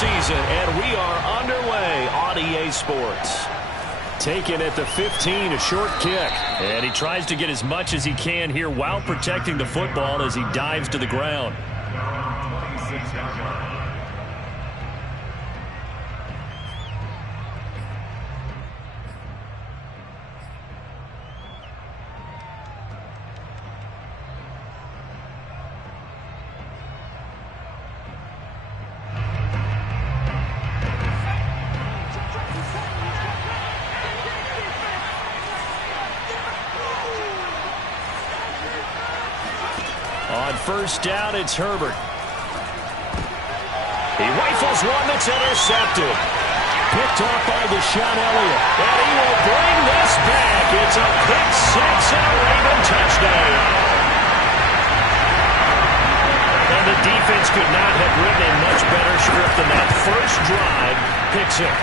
season, and we are underway on EA Sports. Taken at the 15, a short kick. And he tries to get as much as he can here while protecting the football as he dives to the ground. On first down, it's Herbert. He rifles one that's intercepted. Picked off by Deshaun Elliott. And he will bring this back. It's a pick six and a Raven touchdown. And the defense could not have written a much better script than that first drive. Pick six.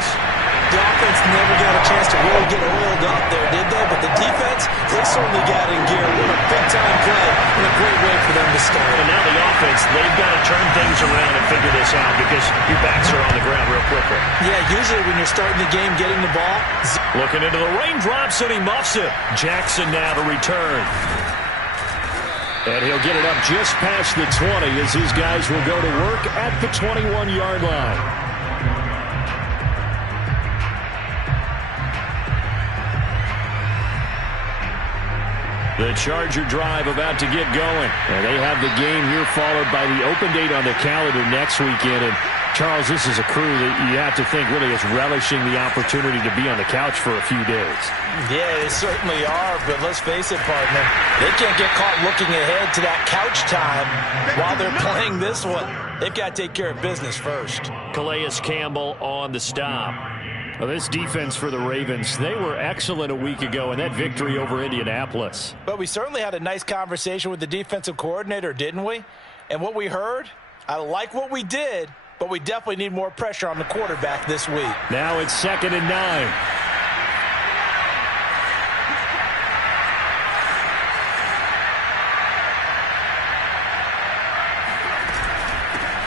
The offense never got a chance to really get oiled up there, did they? But the defense, they certainly got in gear. What a big-time play and a great way for them to start. And now the offense, they've got to turn things around and figure this out because your backs are on the ground real quickly. Yeah, usually when you're starting the game, getting the ball. Looking into the raindrops, and he muffs it. Jackson now to return. And he'll get it up just past the 20 as his guys will go to work at the 21-yard line. The Charger drive about to get going. And they have the game here followed by the open date on the calendar next weekend. And, Charles, this is a crew that you have to think really is relishing the opportunity to be on the couch for a few days. Yeah, they certainly are. But let's face it, partner, they can't get caught looking ahead to that couch time while they're playing this one. They've got to take care of business first. Calais Campbell on the stop. Well, this defense for the Ravens, they were excellent a week ago in that victory over Indianapolis. But we certainly had a nice conversation with the defensive coordinator, didn't we? And what we heard, I like what we did, but we definitely need more pressure on the quarterback this week. Now it's 2nd and 9.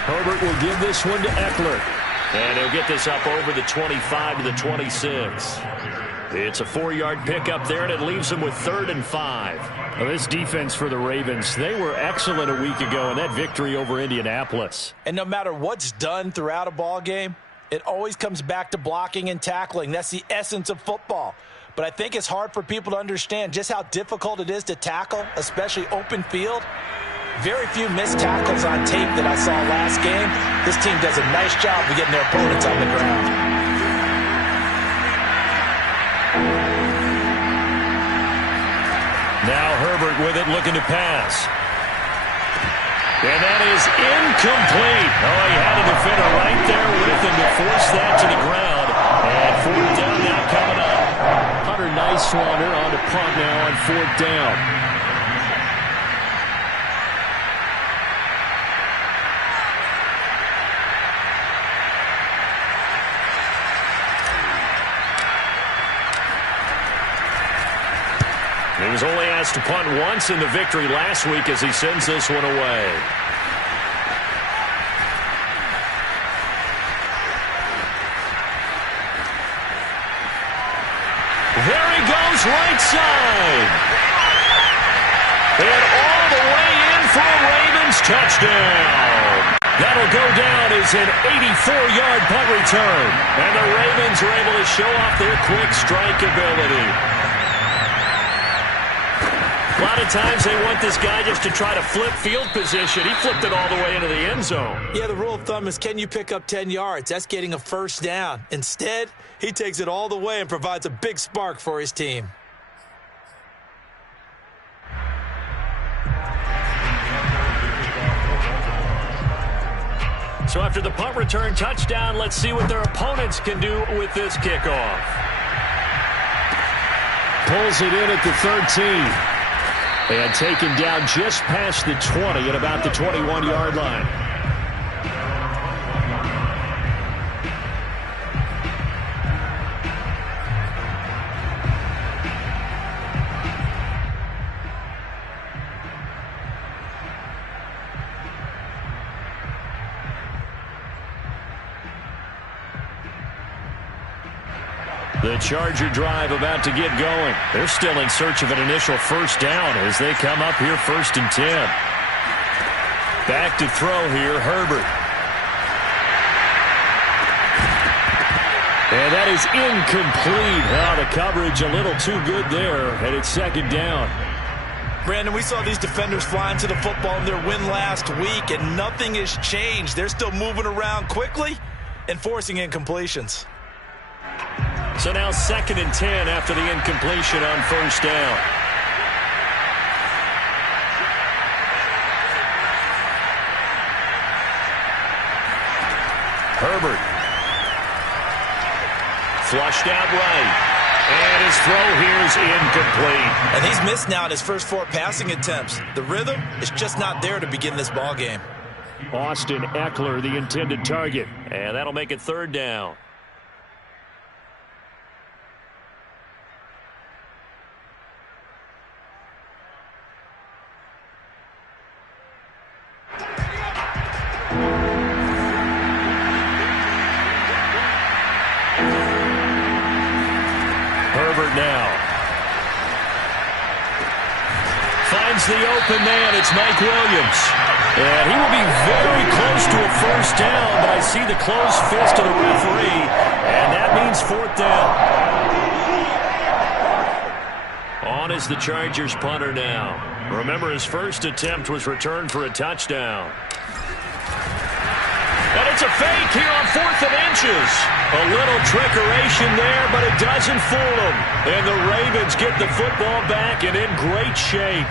Herbert will give this one to Eckler. And he'll get this up over the 25 to the 26. It's a 4-yard pickup there, and it leaves them with 3rd and 5. Well, this defense for the Ravens, they were excellent a week ago in that victory over Indianapolis. And no matter what's done throughout a ball game, it always comes back to blocking and tackling. That's the essence of football. But I think it's hard for people to understand just how difficult it is to tackle, especially open field. Very few missed tackles on tape that I saw last game. This team does a nice job of getting their opponents on the ground. Now Herbert with it, looking to pass. And that is incomplete. Oh, he had a defender right there with him to force that to the ground. And 4th down now coming up. Hunter Nicewander on to punt now on 4th down. He was only asked to punt once in the victory last week as he sends this one away. There he goes, right side. And all the way in for a Ravens touchdown. That'll go down as an 84-yard punt return. And the Ravens are able to show off their quick strike ability. A lot of times they want this guy just to try to flip field position. He flipped it all the way into the end zone. Yeah, the rule of thumb is, can you pick up 10 yards? That's getting a first down. Instead, he takes it all the way and provides a big spark for his team. So after the punt return touchdown, let's see what their opponents can do with this kickoff. Pulls it in at the 13. And taken down just past the 20 at about the 21-yard line. The Charger drive about to get going. They're still in search of an initial first down as they come up here 1st and 10. Back to throw here, Herbert. And that is incomplete. The coverage a little too good there, and it's 2nd down. Brandon, we saw these defenders flying to the football in their win last week, and nothing has changed. They're still moving around quickly and forcing incompletions. So now 2nd and 10 after the incompletion on 1st down. Herbert. Flushed out right. And his throw here is incomplete. And he's missed now in his first 4 passing attempts. The rhythm is just not there to begin this ball game. Austin Eckler, the intended target. And that'll make it 3rd down. Now finds the open man. It's Mike Williams, and he will be very close to a first down, but I see the closed fist of the referee, and that means 4th down. On is the Chargers punter now. Remember, his first attempt was returned for a touchdown. And it's a fake here on 4th and inches. A little trickeration there, but it doesn't fool them. And the Ravens get the football back and in great shape.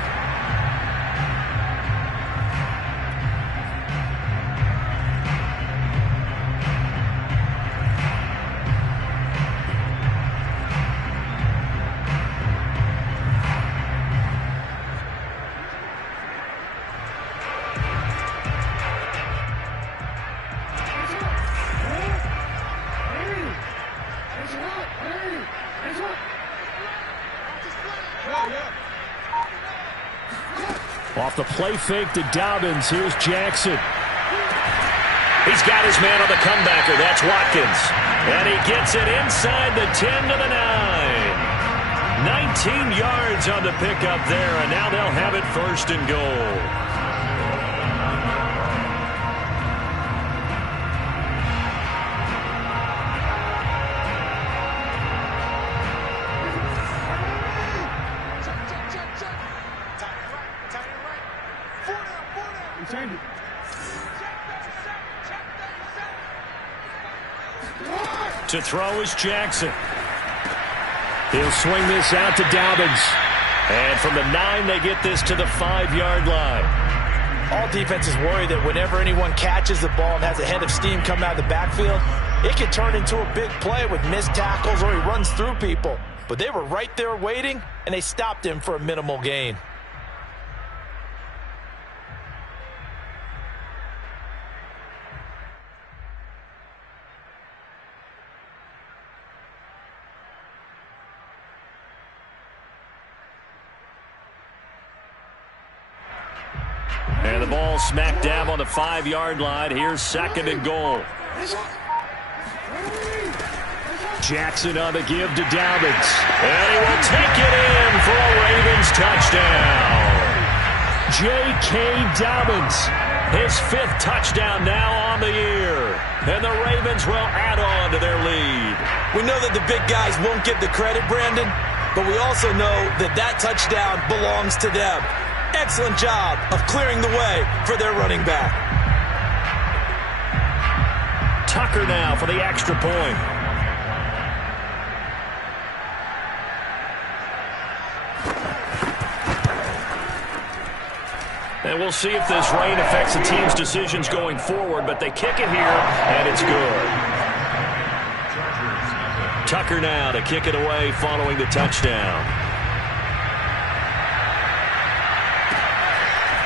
Off the play fake to Dobbins. Here's Jackson. He's got his man on the comebacker. That's Watkins. And he gets it inside the 10 to the 9. 19 yards on the pickup there, and now they'll have it 1st and goal. To throw is Jackson. He'll swing this out to Dobbins. And from the 9, they get this to the 5-yard line. All defenses worry that whenever anyone catches the ball and has a head of steam come out of the backfield, it can turn into a big play with missed tackles or he runs through people. But they were right there waiting, and they stopped him for a minimal gain. And the ball smack dab on the 5-yard line. Here's 2nd and goal. Jackson on the give to Dobbins. And he will take it in for a Ravens touchdown. J.K. Dobbins, his 5th touchdown now on the year. And the Ravens will add on to their lead. We know that the big guys won't get the credit, Brandon, but we also know that that touchdown belongs to them. Excellent job of clearing the way for their running back. Tucker now for the extra point. And we'll see if this rain affects the team's decisions going forward, but they kick it here, and it's good. Tucker now to kick it away following the touchdown.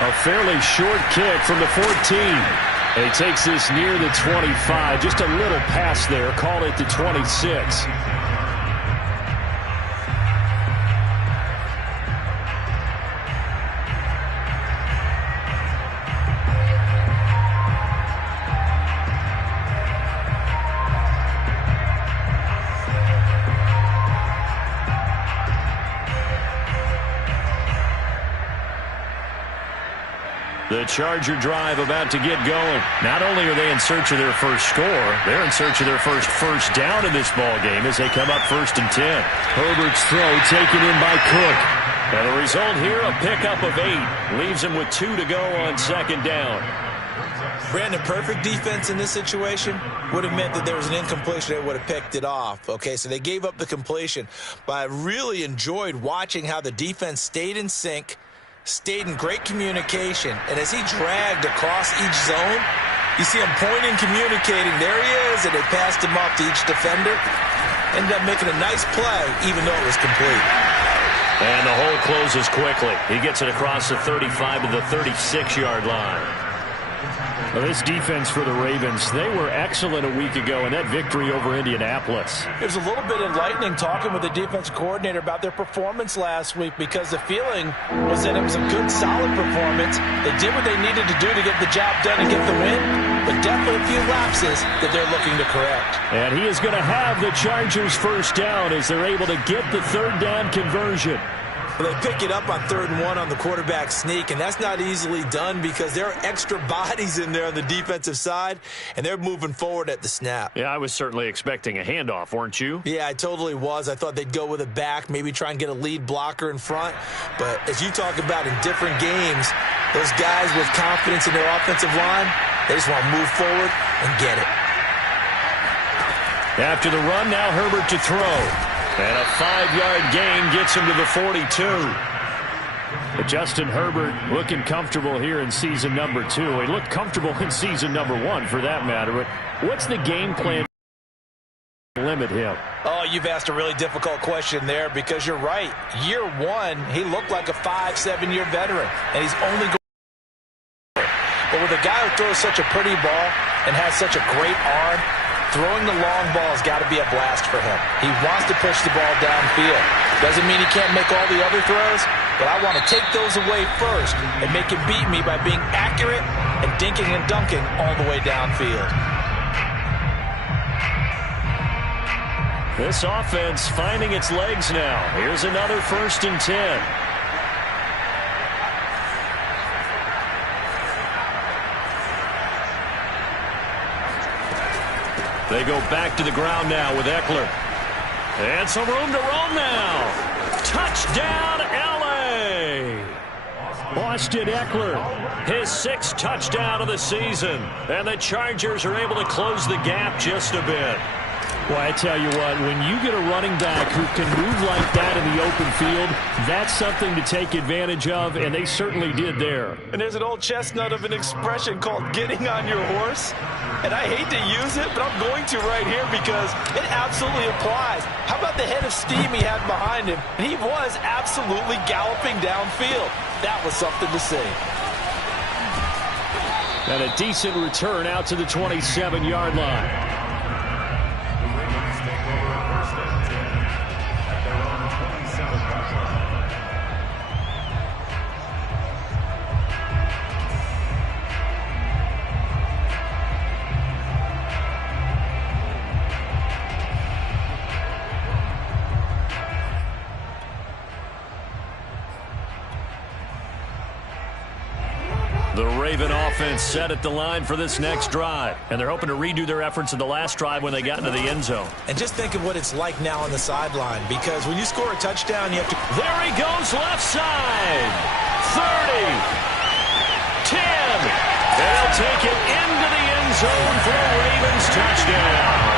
A fairly short kick from the 14. And he takes this near the 25. Just a little pass there. Call it the 26. The Charger drive about to get going. Not only are they in search of their first score, they're in search of their first down in this ball game as they come up 1st and 10. Herbert's throw taken in by Cook. And the result here, a pickup of 8. Leaves him with 2 to go on 2nd down. Brandon, perfect defense in this situation would have meant that there was an incompletion. They would have picked it off. Okay, so they gave up the completion. But I really enjoyed watching how the defense stayed in sync, stayed in great communication, and as he dragged across each zone, you see him pointing, communicating. There he is, and they passed him off to each defender. Ended up making a nice play, even though it was complete. And the hole closes quickly. He gets it across the 35 to the 36-yard line. Well, this defense for the Ravens, they were excellent a week ago in that victory over Indianapolis. It was a little bit enlightening talking with the defensive coordinator about their performance last week because the feeling was that it was a good, solid performance. They did what they needed to do to get the job done and get the win, but definitely a few lapses that they're looking to correct. And he is going to have the Chargers first down as they're able to get the 3rd down conversion. Well, they pick it up on 3rd and 1 on the quarterback sneak, and that's not easily done because there are extra bodies in there on the defensive side, and they're moving forward at the snap. Yeah, I was certainly expecting a handoff, weren't you? Yeah, I totally was. I thought they'd go with it back, maybe try and get a lead blocker in front. But as you talk about in different games, those guys with confidence in their offensive line, they just want to move forward and get it. After the run, now Herbert to throw. And a 5-yard gain gets him to the 42. But Justin Herbert looking comfortable here in season number 2. He looked comfortable in season number 1 for that matter. But what's the game plan to limit him? Oh, you've asked a really difficult question there because you're right. Year 1, he looked like a 5-7-year veteran, and he's only going. But with a guy who throws such a pretty ball and has such a great arm, throwing the long ball has got to be a blast for him. He wants to push the ball downfield. Doesn't mean he can't make all the other throws, but I want to take those away first and make him beat me by being accurate and dinking and dunking all the way downfield. This offense finding its legs now. Here's another 1st and 10. They go back to the ground now with Eckler. And some room to roam now. Touchdown, L.A. Austin Eckler, his 6th touchdown of the season. And the Chargers are able to close the gap just a bit. Well, I tell you what, when you get a running back who can move like that in the open field, that's something to take advantage of, and they certainly did there. And there's an old chestnut of an expression called getting on your horse. And I hate to use it, but I'm going to right here because it absolutely applies. How about the head of steam he had behind him? And he was absolutely galloping downfield. That was something to see. And a decent return out to the 27-yard line. The Raven offense set at the line for this next drive, and they're hoping to redo their efforts in the last drive when they got into the end zone. And just think of what it's like now on the sideline, because when you score a touchdown, you have to... There he goes, left side. 30. 10. They'll take it into the end zone for a Ravens touchdown.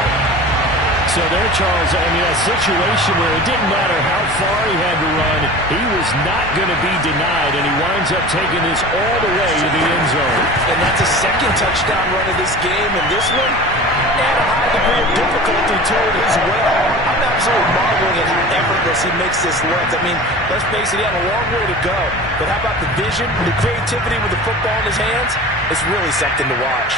So there, Charles, I mean, a situation where it didn't matter how far he had to run, he was not going to be denied, and he winds up taking this all the way to the end zone. And that's a 2nd touchdown run of this game, and this one, and a high degree of difficulty to it as well. I'm absolutely marveling at how effortless he makes this look. I mean, let's face it, he had a long way to go. But how about the vision, the creativity with the football in his hands? It's really something to watch.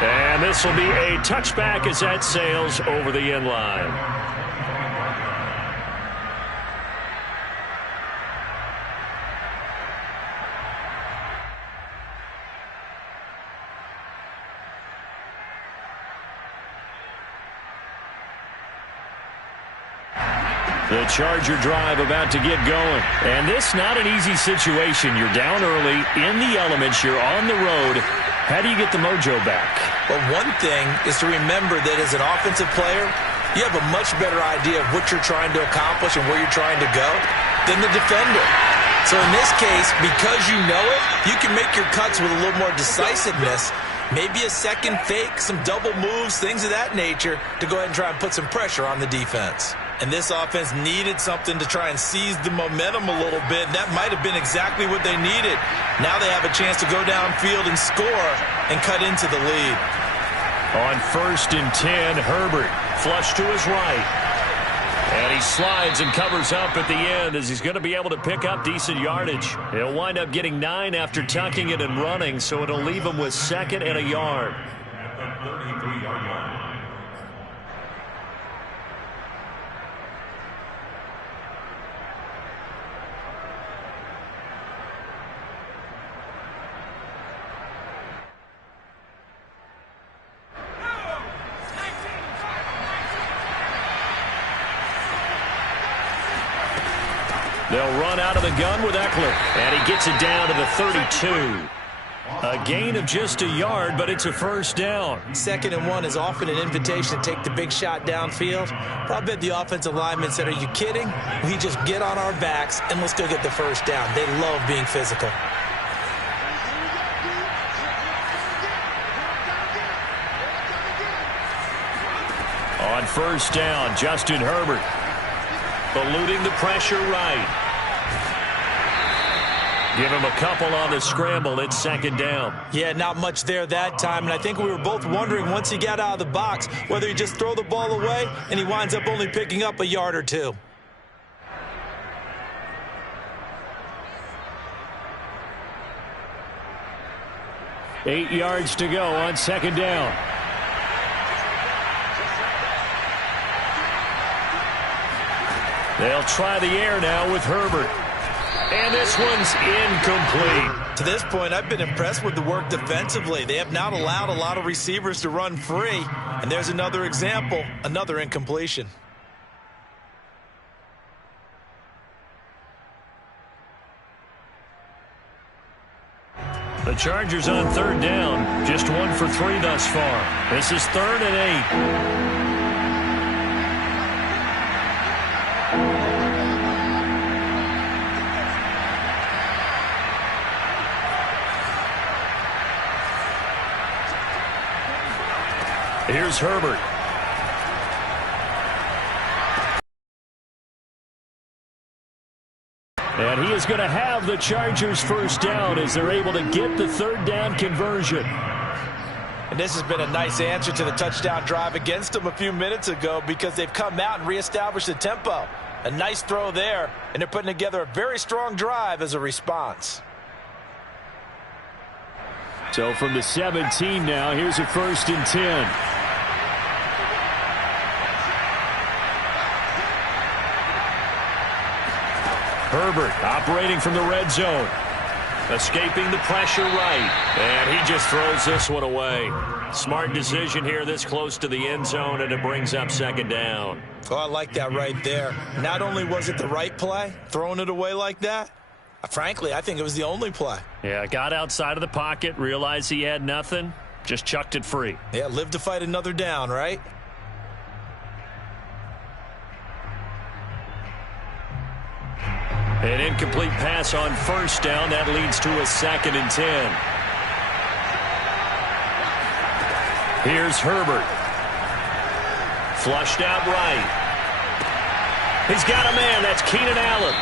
And this will be a touchback as that sails over the end line. The Charger drive about to get going. And this not an easy situation. You're down early, in the elements, you're on the road. How do you get the mojo back? Well, one thing is to remember that as an offensive player, you have a much better idea of what you're trying to accomplish and where you're trying to go than the defender. So in this case, because you know it, you can make your cuts with a little more decisiveness. Maybe a second fake, some double moves, things of that nature to go ahead and try and put some pressure on the defense. And this offense needed something to try and seize the momentum a little bit. That might have been exactly what they needed. Now they have a chance to go downfield and score and cut into the lead. On 1st and 10, Herbert flush to his right. And he slides and covers up at the end as he's going to be able to pick up decent yardage. He'll wind up getting 9 after tucking it and running, so it'll leave him with 2nd and a yard. They'll run out of the gun with Eckler, and he gets it down to the 32. A gain of just a yard, but it's a first down. 2nd and 1 is often an invitation to take the big shot downfield. But I bet the offensive lineman said, are you kidding? We just get on our backs and let's go get the first down. They love being physical. On 1st down, Justin Herbert eluding the pressure right. Give him a couple on the scramble. It's 2nd down. Yeah, not much there that time. And I think we were both wondering once he got out of the box whether he just throw the ball away and he winds up only picking up a yard or two. Eight yards to go on 2nd down. They'll try the air now with Herbert. And this one's incomplete. To this point, I've been impressed with the work defensively. They have not allowed a lot of receivers to run free. And there's another example, another incompletion. The Chargers on 3rd down. Just 1 for 3 thus far. This is 3rd and 8. Here's Herbert. And he is going to have the Chargers first down as they're able to get the 3rd down conversion. And this has been a nice answer to the touchdown drive against them a few minutes ago because they've come out and reestablished the tempo. A nice throw there, and they're putting together a very strong drive as a response. So from the 17 now, here's a 1st and 10. Herbert operating from the red zone. Escaping the pressure right. And he just throws this one away. Smart decision here this close to the end zone, and it brings up 2nd down. Oh, I like that right there. Not only was it the right play, throwing it away like that, frankly, I think it was the only play. Yeah, got outside of the pocket, realized he had nothing, just chucked it free. Yeah, live to fight another down, right? An incomplete pass on 1st down. That leads to a 2nd and 10. Here's Herbert. Flushed out right. He's got a man. That's Keenan Allen.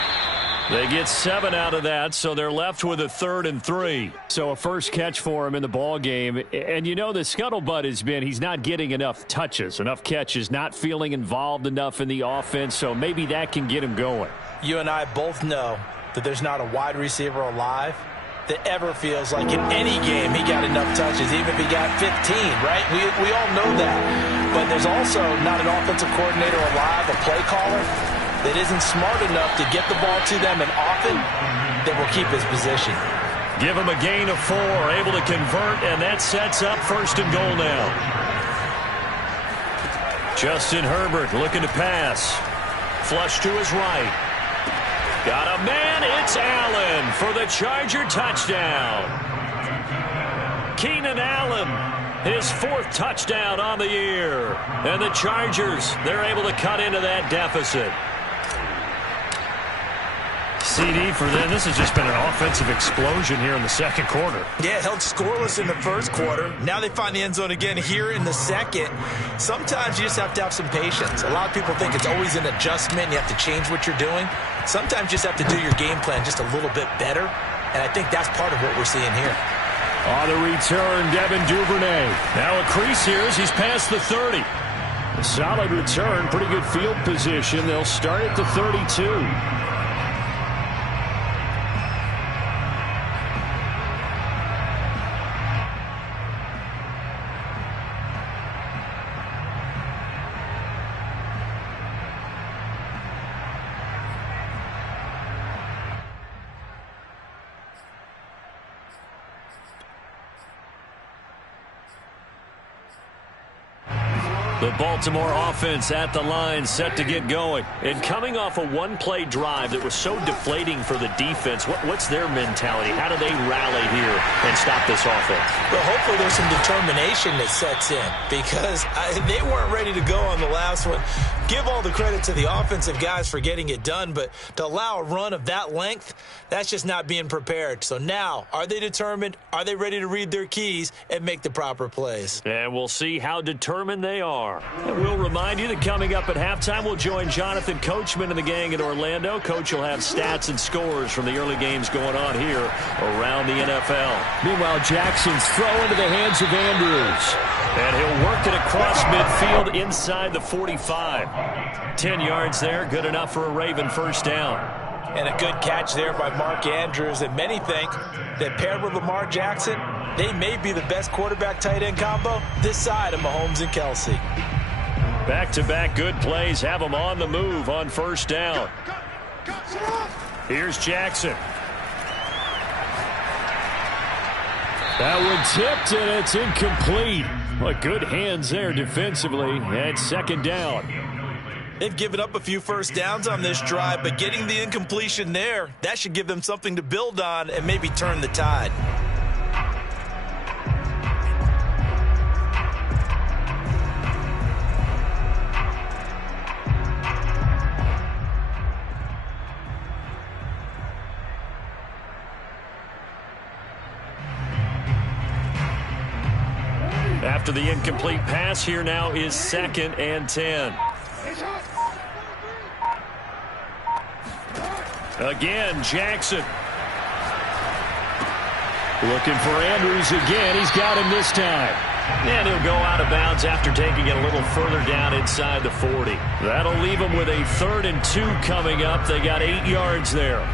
They get 7 out of that, so they're left with a 3rd and 3. So a first catch for him in the ball game. And you know the scuttlebutt has been he's not getting enough touches, enough catches, not feeling involved enough in the offense, so maybe that can get him going. You and I both know that there's not a wide receiver alive that ever feels like in any game he got enough touches, even if he got 15, right? We all know that. But there's also not an offensive coordinator alive, a play caller, that isn't smart enough to get the ball to them and often that will keep his position. Give him a gain of 4, able to convert, and that sets up 1st and goal now. Justin Herbert looking to pass. Flush to his right. Got a man. It's Allen for the Charger touchdown. Keenan Allen, his 4th touchdown on the year. And the Chargers, they're able to cut into that deficit. CD for them. This has just been an offensive explosion here in the second quarter. Yeah, held scoreless in the first quarter. Now they find the end zone again here in the second. Sometimes you just have to have some patience. A lot of people think it's always an adjustment. You have to change what you're doing. Sometimes you just have to do your game plan just a little bit better. And I think that's part of what we're seeing here. On the return, Devin Duvernay. Now a crease here as he's past the 30. A solid return, pretty good field position. They'll start at the 32. The Baltimore offense at the line, set to get going. And coming off a one-play drive that was so deflating for the defense, what's their mentality? How do they rally here and stop this offense? Well, hopefully there's some determination that sets in because they weren't ready to go on the last one. Give all the credit to the offensive guys for getting it done, but to allow a run of that length, that's just not being prepared. So now, are they determined? Are they ready to read their keys and make the proper plays? And we'll see how determined they are. And we'll remind you that coming up at halftime, we'll join Jonathan Coachman and the gang in Orlando. Coach will have stats and scores from the early games going on here around the NFL. Meanwhile, Jackson's throw into the hands of Andrews. And he'll work it across midfield inside the 45. 10 yards there, good enough for a Raven first down. And a good catch there by Mark Andrews. And many think that paired with Lamar Jackson, they may be the best quarterback-tight end combo this side of Mahomes and Kelsey. Back-to-back good plays have them on the move on first down. Here's Jackson. That one tipped, and it's incomplete. What good hands there defensively, and second down. They've given up a few first downs on this drive, but getting the incompletion there, that should give them something to build on and maybe turn the tide. After the incomplete pass, here now is 2nd and 10. Again, Jackson. Looking for Andrews again. He's got him this time. And he'll go out of bounds after taking it a little further down inside the 40. That'll leave him with a 3rd and 2 coming up. They got 8 yards there.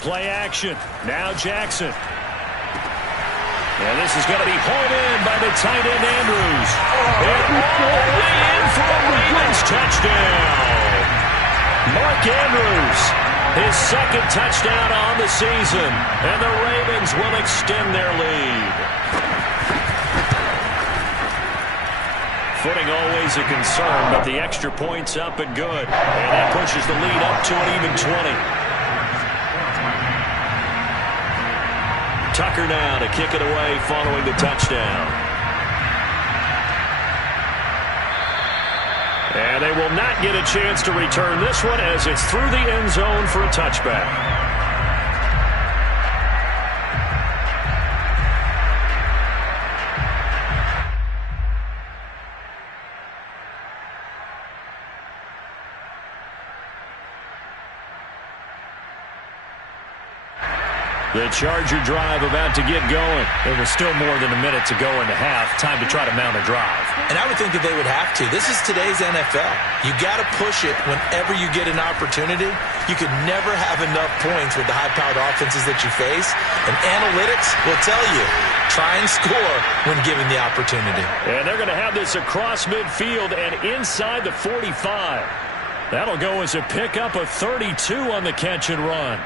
Play action. Now Jackson. And this is going to be hauled in by the tight end Andrews. And all the way in for a Ravens touchdown. Mark Andrews, his 2nd touchdown on the season. And the Ravens will extend their lead. Footing always a concern, but the extra point's up and good. And that pushes the lead up to an even 20. Tucker now to kick it away following the touchdown. And they will not get a chance to return this one as it's through the end zone for a touchback. The Charger drive about to get going. There was still more than a minute to go in the half. Time to try to mount a drive. And I would think that they would have to. This is today's NFL. You got to push it whenever you get an opportunity. You could never have enough points with the high-powered offenses that you face. And analytics will tell you, try and score when given the opportunity. And they're going to have this across midfield and inside the 45. That'll go as a pickup of 32 on the catch and run.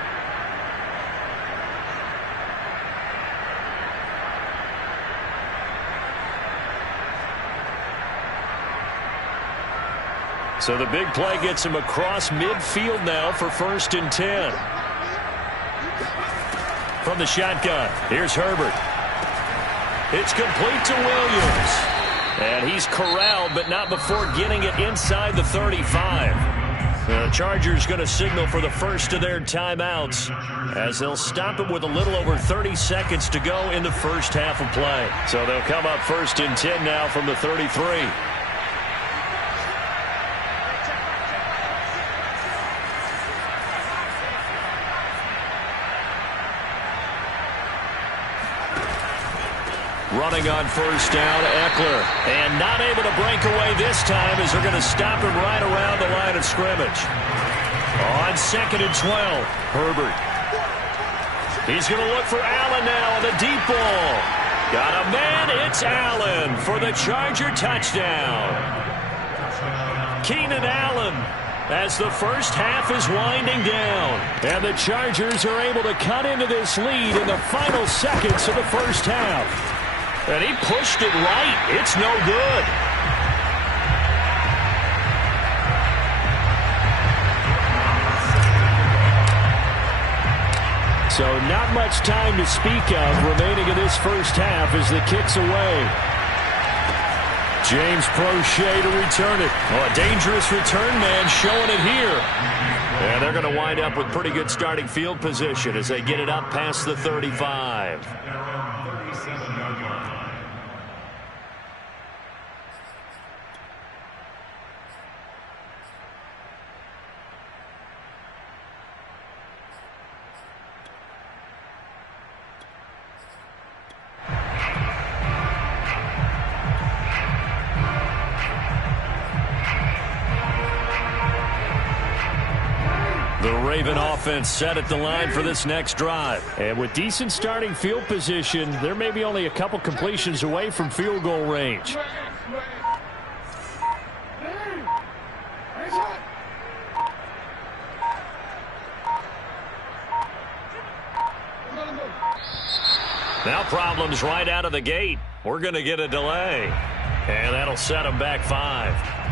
So the big play gets him across midfield now for 1st and 10. From the shotgun, here's Herbert. It's complete to Williams. And he's corralled, but not before getting it inside the 35. The Chargers going to signal for the first of their timeouts as they'll stop it with a little over 30 seconds to go in the first half of play. So they'll come up 1st and 10 now from the 33. Running on 1st down, Eckler. And not able to break away this time as they're going to stop him right around the line of scrimmage. On 2nd and 12, Herbert. He's going to look for Allen now on the deep ball. Got a man, it's Allen for the Charger touchdown. Keenan Allen as the first half is winding down. And the Chargers are able to cut into this lead in the final seconds of the first half. And he pushed it right. It's no good. So not much time to speak of remaining in this first half as the kick's away. James Prochet to return it. Oh, a dangerous return man showing it here. And they're going to wind up with pretty good starting field position as they get it up past the 35. Raven offense set at the line for this next drive. And with decent starting field position, there may be only a couple completions away from field goal range. Now problems right out of the gate. We're going to get a delay. And that'll set them back 5.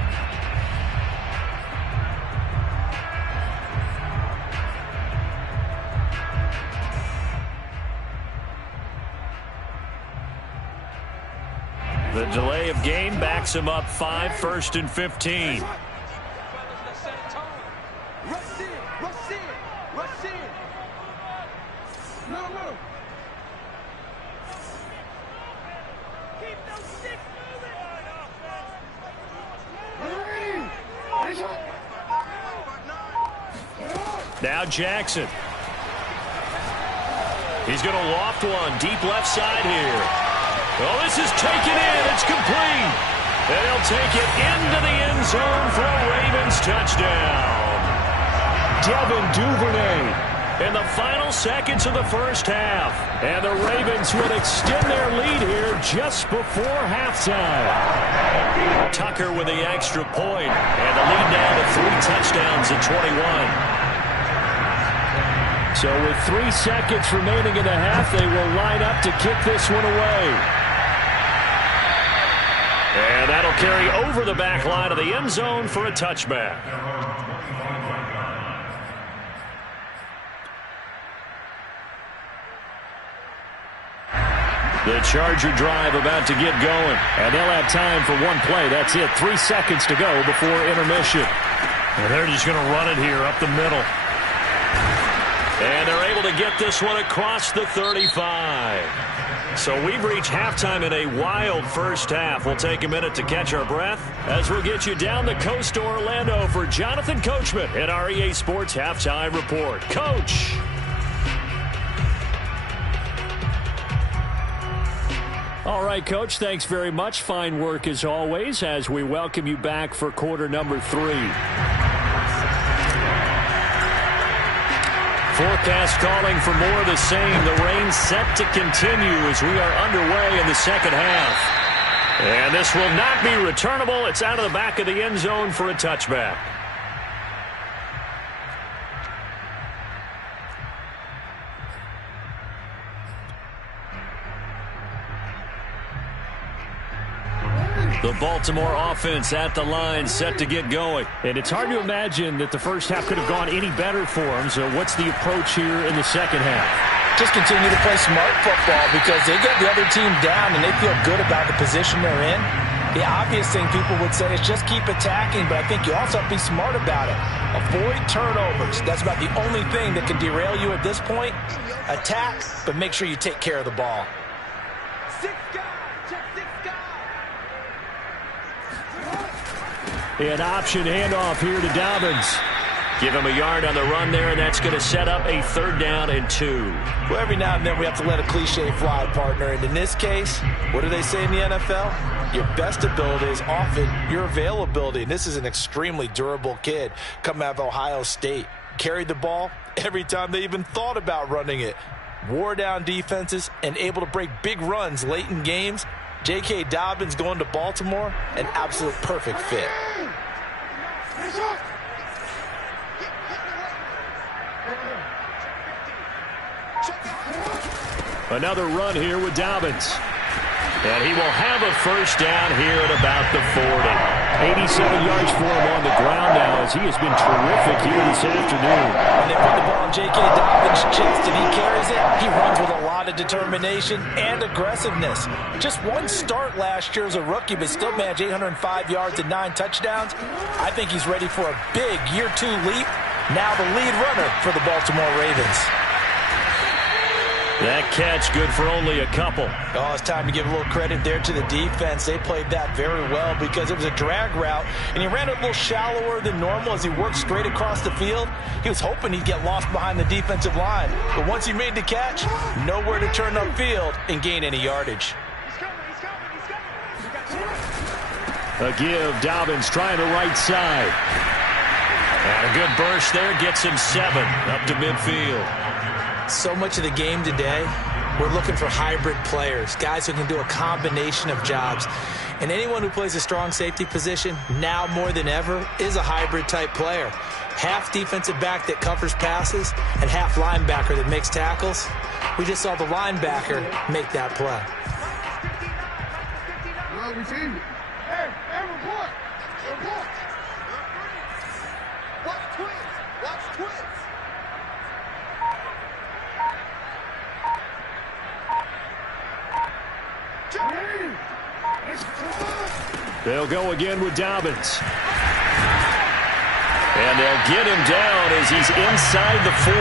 The delay of game backs him up 5, 1st and 15. Now Jackson. He's going to loft one deep left side here. Well, this is taken in. It's complete. And he'll take it into the end zone for a Ravens touchdown. Devin Duvernay in the final seconds of the first half. And the Ravens would extend their lead here just before halftime. Tucker with the extra point. And the lead now to 3 touchdowns at 21. So with 3 seconds remaining in the half, they will line up to kick this one away. And that'll carry over the back line of the end zone for a touchback. The Charger drive about to get going. And they'll have time for one play. That's it. 3 seconds to go before intermission. And they're just going to run it here up the middle. And they're able to get this one across the 35. So we've reached halftime in a wild first half. We'll take a minute to catch our breath as we'll get you down the coast to Orlando for Jonathan Coachman at our EA Sports Halftime Report. Coach. All right, Coach, thanks very much. Fine work as always as we welcome you back for quarter number 3. Forecast calling for more of the same. The rain set to continue as we are underway in the second half. And this will not be returnable. It's out of the back of the end zone for a touchback. The Baltimore offense at the line, set to get going. And it's hard to imagine that the first half could have gone any better for them. So what's the approach here in the second half? Just continue to play smart football because they get the other team down and they feel good about the position they're in. The obvious thing people would say is just keep attacking, but I think you also have to be smart about it. Avoid turnovers. That's about the only thing that can derail you at this point. Attack, but make sure you take care of the ball. An option handoff here to Dobbins. Give him a yard on the run there, and that's going to set up a 3rd down and 2. Well, every now and then we have to let a cliche fly, partner. And in this case, what do they say in the NFL? Your best ability is often your availability. And this is an extremely durable kid coming out of Ohio State. Carried the ball every time they even thought about running it. Wore down defenses and able to break big runs late in games. J.K. Dobbins going to Baltimore, an absolute perfect fit. Another run here with Dobbins. And he will have a 1st down here at about the 40. 87 yards for him on the ground now as he has been terrific here this afternoon. When they put the ball in J.K. Dobbins' chest and he carries it, he runs with a lot of determination and aggressiveness. Just one start last year as a rookie, but still managed 805 yards and 9 touchdowns. I think he's ready for a big year 2 leap. Now the lead runner for the Baltimore Ravens. That catch good for only a couple. Oh, it's time to give a little credit there to the defense. They played that very well because it was a drag route, and he ran it a little shallower than normal as he worked straight across the field. He was hoping he'd get lost behind the defensive line, but once he made the catch, nowhere to turn upfield and gain any yardage. A give, Dobbins trying the right side. And a good burst there gets him 7 up to midfield. So much of the game today, we're looking for hybrid players, guys who can do a combination of jobs. And anyone who plays a strong safety position, now more than ever, is a hybrid type player. Half defensive back that covers passes and half linebacker that makes tackles. We just saw the linebacker make that play. They'll go again with Dobbins. And they'll get him down as he's inside the 40.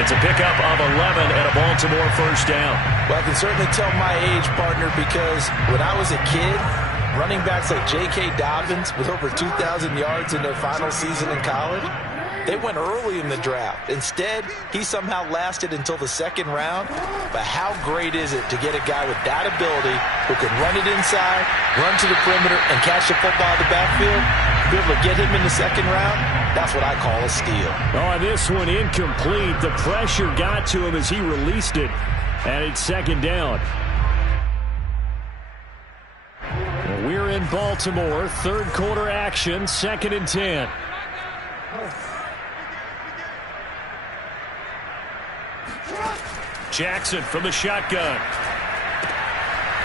It's a pickup of 11 and a Baltimore 1st down. Well, I can certainly tell my age, partner, because when I was a kid, running backs like J.K. Dobbins with over 2,000 yards in their final season in college, they went early in the draft. Instead, he somehow lasted until the 2nd round. But how great is it to get a guy with that ability who can run it inside, run to the perimeter, and catch the football out of the backfield? Be able to get him in the 2nd round, that's what I call a steal. Oh, this one incomplete. The pressure got to him as he released it, and it's 2nd down. Well, we're in Baltimore, 3rd quarter action, 2nd and 10. Jackson from the shotgun.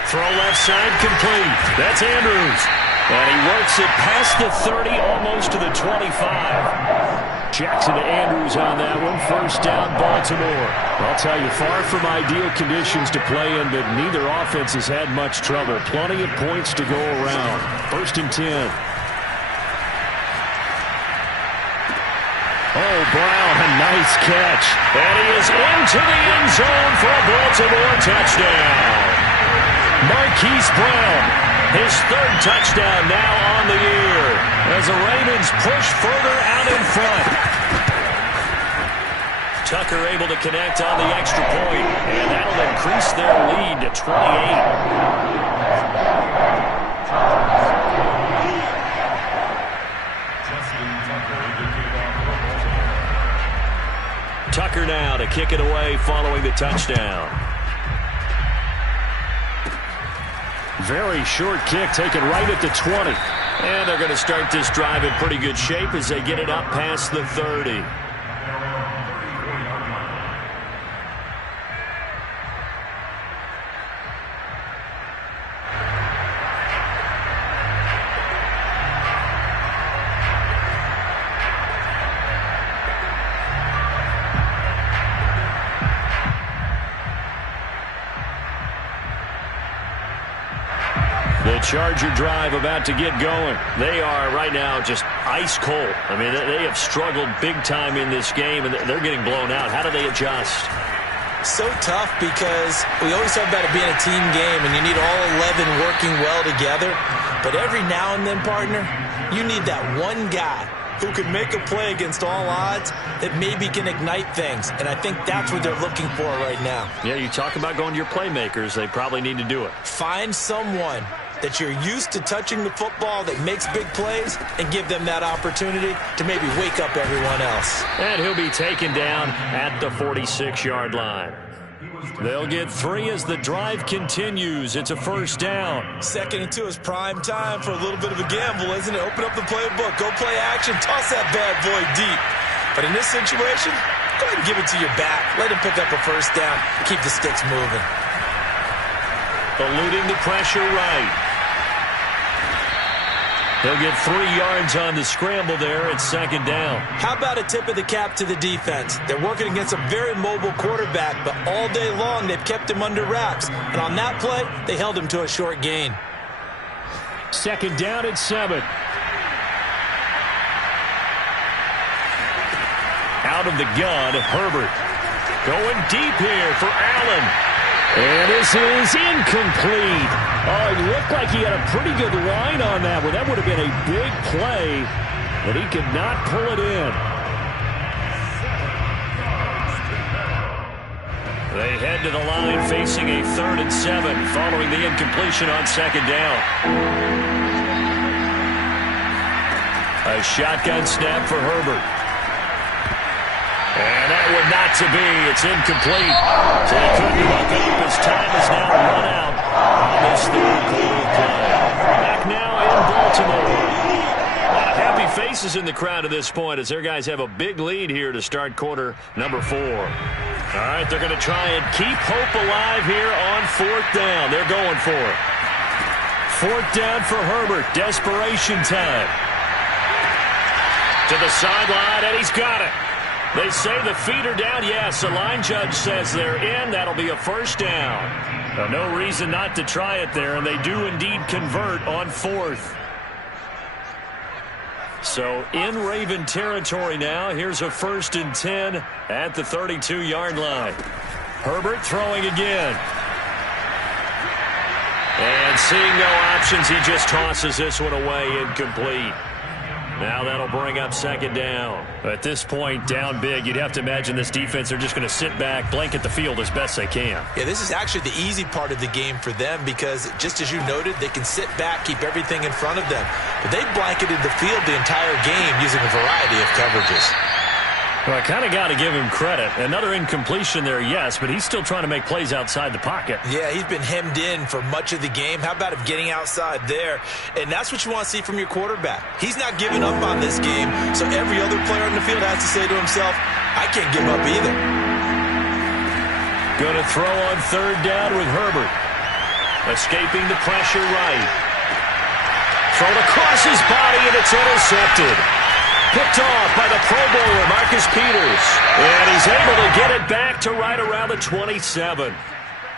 Throw left side complete. That's Andrews. And he works it past the 30, almost to the 25. Jackson to Andrews on that one. 1st down, Baltimore. I'll tell you, far from ideal conditions to play in, but neither offense has had much trouble. Plenty of points to go around. 1st and 10. Oh, Brown, a nice catch. And he is into the end zone for a Baltimore touchdown. Marquise Brown, his 3rd touchdown now on the year as the Ravens push further out in front. Tucker able to connect on the extra point, and that'll increase their lead to 28. Tucker now to kick it away following the touchdown. Very short kick taken right at the 20. And they're going to start this drive in pretty good shape as they get it up past the 30. Charger drive about to get going. They are right now just ice cold. I mean, they have struggled big time in this game, and they're getting blown out. How do they adjust? So tough because we always talk about it being a team game, and you need all 11 working well together. But every now and then, partner, you need that one guy who can make a play against all odds that maybe can ignite things. And I think that's what they're looking for right now. Yeah, you talk about going to your playmakers. They probably need to do it. Find someone that you're used to touching the football that makes big plays and give them that opportunity to maybe wake up everyone else. And he'll be taken down at the 46-yard line. They'll get 3 as the drive continues. It's a first down. 2nd and 2 is prime time for a little bit of a gamble, isn't it? Open up the playbook, go play action, toss that bad boy deep. But in this situation, go ahead and give it to your back. Let him pick up a first down. Keep the sticks moving. Eluding the pressure right. He'll get 3 yards on the scramble there at 2nd down. How about a tip of the cap to the defense? They're working against a very mobile quarterback, but all day long they've kept him under wraps. And on that play, they held him to a short gain. 2nd down and 7. Out of the gun, Herbert. Going deep here for Allen. And this is incomplete. Oh, it looked like he had a pretty good line on that one. That would have been a big play, but he could not pull it in. They head to the line facing a 3rd and 7 following the incompletion on 2nd down. A shotgun snap for Herbert. And that one not to be. It's incomplete. So he couldn't hook up as time is now run out on this 3rd quarter play. Back now in Baltimore. A lot of happy faces in the crowd at this point as their guys have a big lead here to start quarter number 4. All right, they're going to try and keep hope alive here on 4th down. They're going for it. 4th down for Herbert. Desperation time. To the sideline, and he's got it. They say the feet are down. Yes, the line judge says they're in. That'll be a first down. Now, no reason not to try it there, and they do indeed convert on 4th. So in Raven territory now. Here's a 1st and 10 at the 32-yard line. Herbert throwing again. And seeing no options, he just tosses this one away, incomplete. Now that'll bring up 2nd down. At this point, down big, you'd have to imagine this defense are just going to sit back, blanket the field as best they can. Yeah, this is actually the easy part of the game for them because, just as you noted, they can sit back, keep everything in front of them. But they blanketed the field the entire game using a variety of coverages. Well, I kind of got to give him credit. Another incompletion there, yes, but he's still trying to make plays outside the pocket. Yeah, he's been hemmed in for much of the game. How about him getting outside there? And that's what you want to see from your quarterback. He's not giving up on this game, so every other player on the field has to say to himself, I can't give up either. Going to throw on 3rd down with Herbert. Escaping the pressure right. Thrown across his body, and it's intercepted. Picked off by the Pro Bowler, Marcus Peters. And he's able to get it back to right around the 27.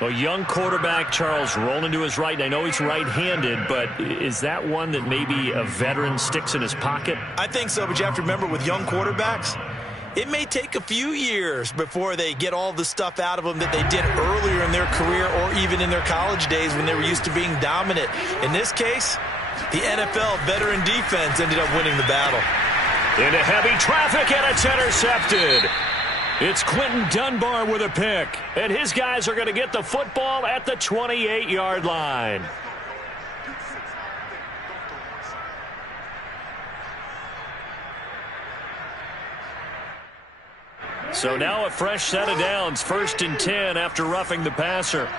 A young quarterback, Charles, rolling to his right. And I know he's right-handed, but is that one that maybe a veteran sticks in his pocket? I think so, but you have to remember with young quarterbacks, it may take a few years before they get all the stuff out of them that they did earlier in their career or even in their college days when they were used to being dominant. In this case, the NFL veteran defense ended up winning the battle. Into heavy traffic, and it's intercepted. It's Quentin Dunbar with a pick, and his guys are going to get the football at the 28-yard line. So now a fresh set of downs, 1st and 10 after roughing the passer.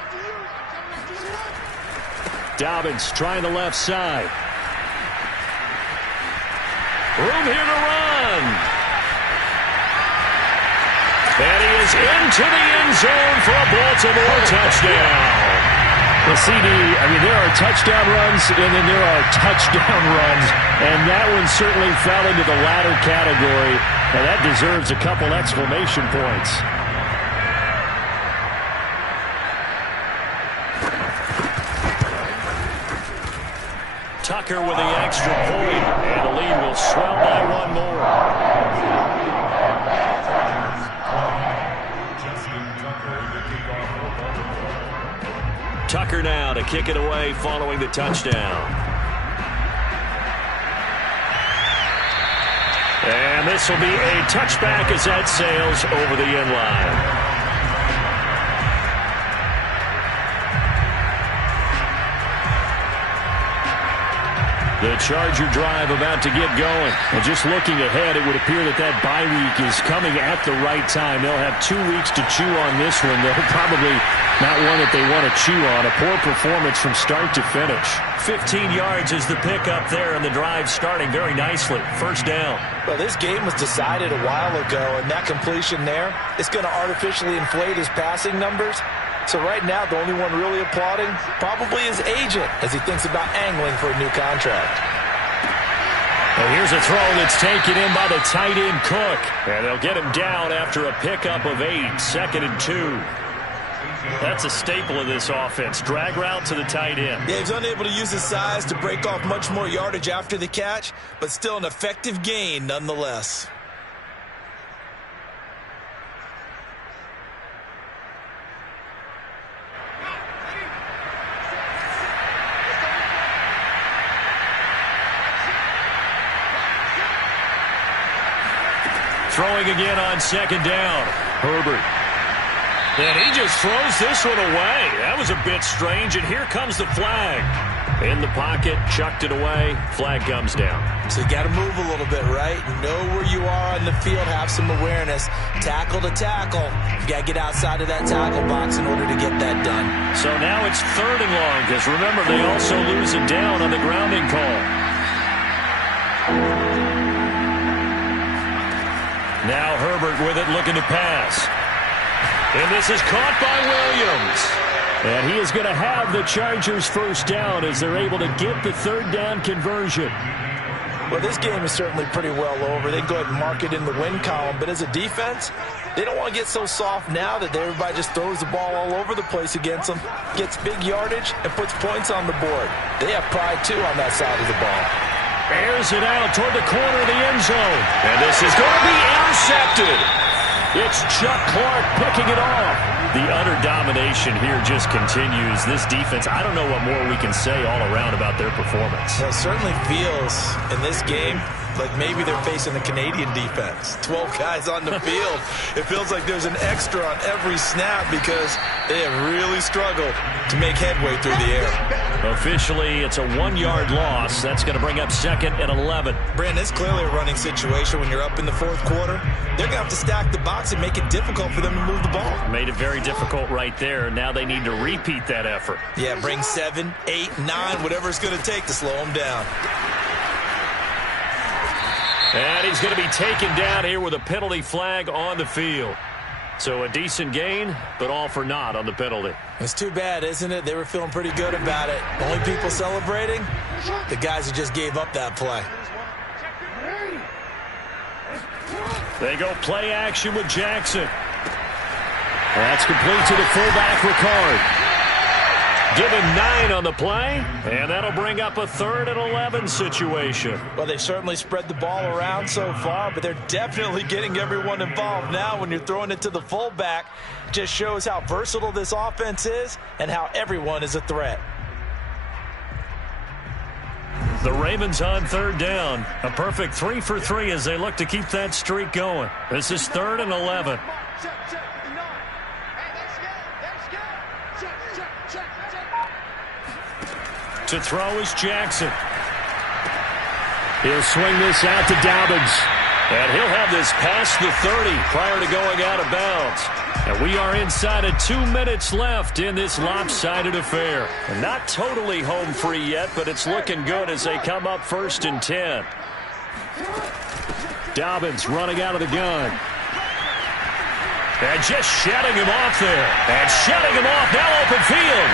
Dobbins trying the left side. Room here to run. And he is into the end zone for a Baltimore touchdown. Well, CD, there are touchdown runs, and then there are touchdown runs, and that one certainly fell into the latter category, and that deserves a couple exclamation points. Tucker with the extra point, and the lead will swell by one more. Tucker now to kick it away following the touchdown. And this will be a touchback as that sails over the end line. The Charger drive about to get going. And just looking ahead, it would appear that bye week is coming at the right time. They'll have 2 weeks to chew on this one. They'll probably not one that they want to chew on. A poor performance from start to finish. 15 yards is the pickup there, and the drive starting very nicely. First down. Well, this game was decided a while ago, and that completion there is going to artificially inflate his passing numbers. So right now, the only one really applauding probably his agent as he thinks about angling for a new contract. And here's a throw that's taken in by the tight end Cook. And they'll get him down after a pickup of 8, 2nd and 2. That's a staple of this offense. Drag route to the tight end. Yeah, he's unable to use his size to break off much more yardage after the catch, but still an effective gain nonetheless. Throwing again on 2nd down. Herbert. And he just throws this one away. That was a bit strange, and here comes the flag. In the pocket, chucked it away. Flag comes down. So you got to move a little bit, right? Know where you are on the field, have some awareness. Tackle to tackle. You got to get outside of that tackle box in order to get that done. So now it's 3rd and long, because remember, they also lose it down on the grounding call. Now Herbert with it, looking to pass. And this is caught by Williams. And he is going to have the Chargers first down as they're able to get the 3rd down conversion. Well, this game is certainly pretty well over. They go ahead and mark it in the win column. But as a defense, they don't want to get so soft now that everybody just throws the ball all over the place against them, gets big yardage, and puts points on the board. They have pride, too, on that side of the ball. Airs it out toward the corner of the end zone. And this is going to be intercepted. It's Chuck Clark picking it off. The utter domination here just continues. This defense, I don't know what more we can say all around about their performance. Well, it certainly feels in this game like maybe they're facing the Canadian defense. 12 guys on the field. It feels like there's an extra on every snap because they have really struggled to make headway through the air. Officially, it's a 1-yard loss. That's going to bring up 2nd and 11. Brandon, it's clearly a running situation when you're up in the 4th quarter. They're going to have to stack the box and make it difficult for them to move the ball. Made it very difficult right there. Now they need to repeat that effort. Yeah, bring 7, 8, 9, whatever it's going to take to slow them down. And he's going to be taken down here with a penalty flag on the field. So a decent gain, but all for naught on the penalty. It's too bad, isn't it? They were feeling pretty good about it. Only people celebrating, the guys who just gave up that play. They go play action with Jackson. That's complete to the fullback, Ricard. Give him 9 on the play, and that'll bring up a 3rd and 11 situation. Well, they've certainly spread the ball around so far, but they're definitely getting everyone involved now. When you're throwing it to the fullback, just shows how versatile this offense is and how everyone is a threat. The Ravens on 3rd down. A perfect 3 for 3 as they look to keep that streak going. This is 3rd and 11. To throw is Jackson. He'll swing this out to Dobbins. And he'll have this past the 30 prior to going out of bounds. And we are inside of 2 minutes left in this lopsided affair. And not totally home free yet, but it's looking good as they come up 1st and 10. Dobbins running out of the gun. And just shutting him off there. And shutting him off, now open field.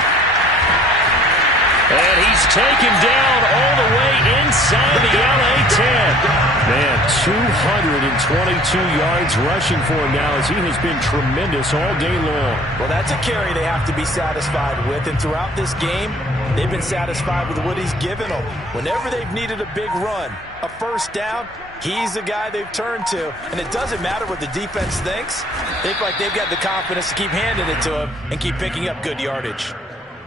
And he's taken down all the way inside the LA 10. Man, 222 yards rushing for him now as he has been tremendous all day long. Well, that's a carry they have to be satisfied with. And throughout this game, they've been satisfied with what he's given them. Whenever they've needed a big run, a first down, he's the guy they've turned to. And it doesn't matter what the defense thinks. They feel like they've got the confidence to keep handing it to him and keep picking up good yardage.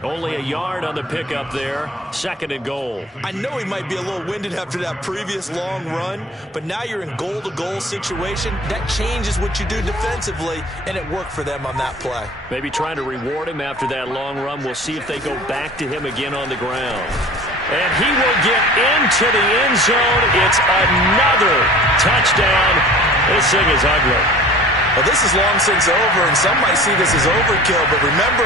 Only a yard on the pickup there. 2nd and goal. I know he might be a little winded after that previous long run, but now you're in goal-to-goal situation. That changes what you do defensively, and it worked for them on that play. Maybe trying to reward him after that long run. We'll see if they go back to him again on the ground. And he will get into the end zone. It's another touchdown. This thing is ugly. Well, this is long since over, and some might see this as overkill, but remember,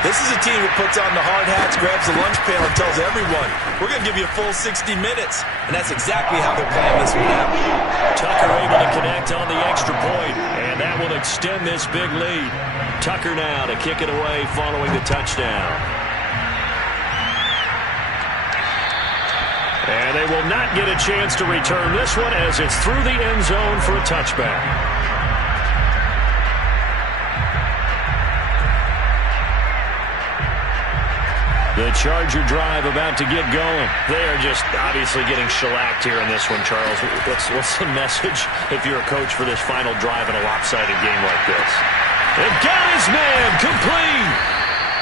this is a team that puts on the hard hats, grabs the lunch pail, and tells everyone, we're going to give you a full 60 minutes. And that's exactly how they're playing this one out. Tucker able to connect on the extra point, and that will extend this big lead. Tucker now to kick it away following the touchdown. And they will not get a chance to return this one as it's through the end zone for a touchback. The Charger drive about to get going. They are just obviously getting shellacked here in this one, Charles. What's the message if you're a coach for this final drive in a lopsided game like this? They've got his man complete.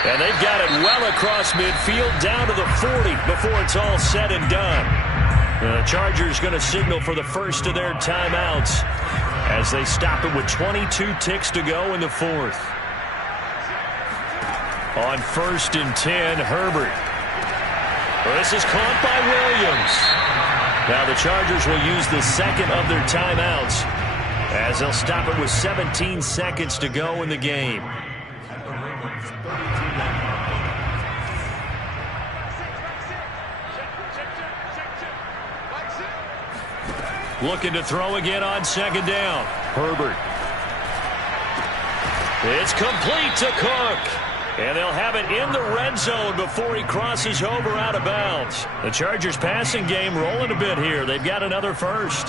And they've got it well across midfield down to the 40 before it's all said and done. The Chargers going to signal for the first of their timeouts as they stop it with 22 ticks to go in the 4th. On 1st and 10, Herbert. This is caught by Williams. Now the Chargers will use the 2nd of their timeouts as they'll stop it with 17 seconds to go in the game. Looking to throw again on 2nd down. Herbert. It's complete to Cook. And they'll have it in the red zone before he crosses over out of bounds. The Chargers passing game rolling a bit here. They've got another first.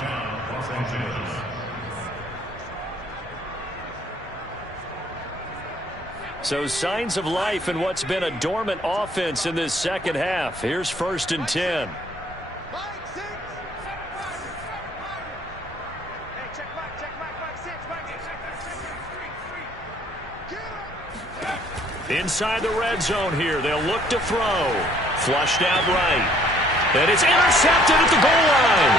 So signs of life in what's been a dormant offense in this second half. Here's 1st and 10. Inside the red zone here. They'll look to throw. Flushed out right. And it's intercepted at the goal line.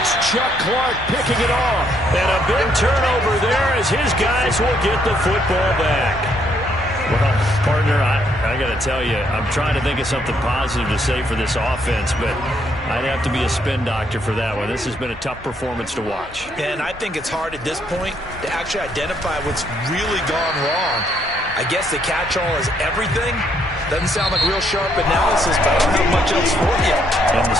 It's Chuck Clark picking it off. And a big turnover there as his guys will get the football back. Well, partner, I got to tell you, I'm trying to think of something positive to say for this offense, but I'd have to be a spin doctor for that one. This has been a tough performance to watch. And I think it's hard at this point to actually identify what's really gone wrong. I guess the catch-all is everything. Doesn't sound like real sharp analysis, but I don't have much else for you. And the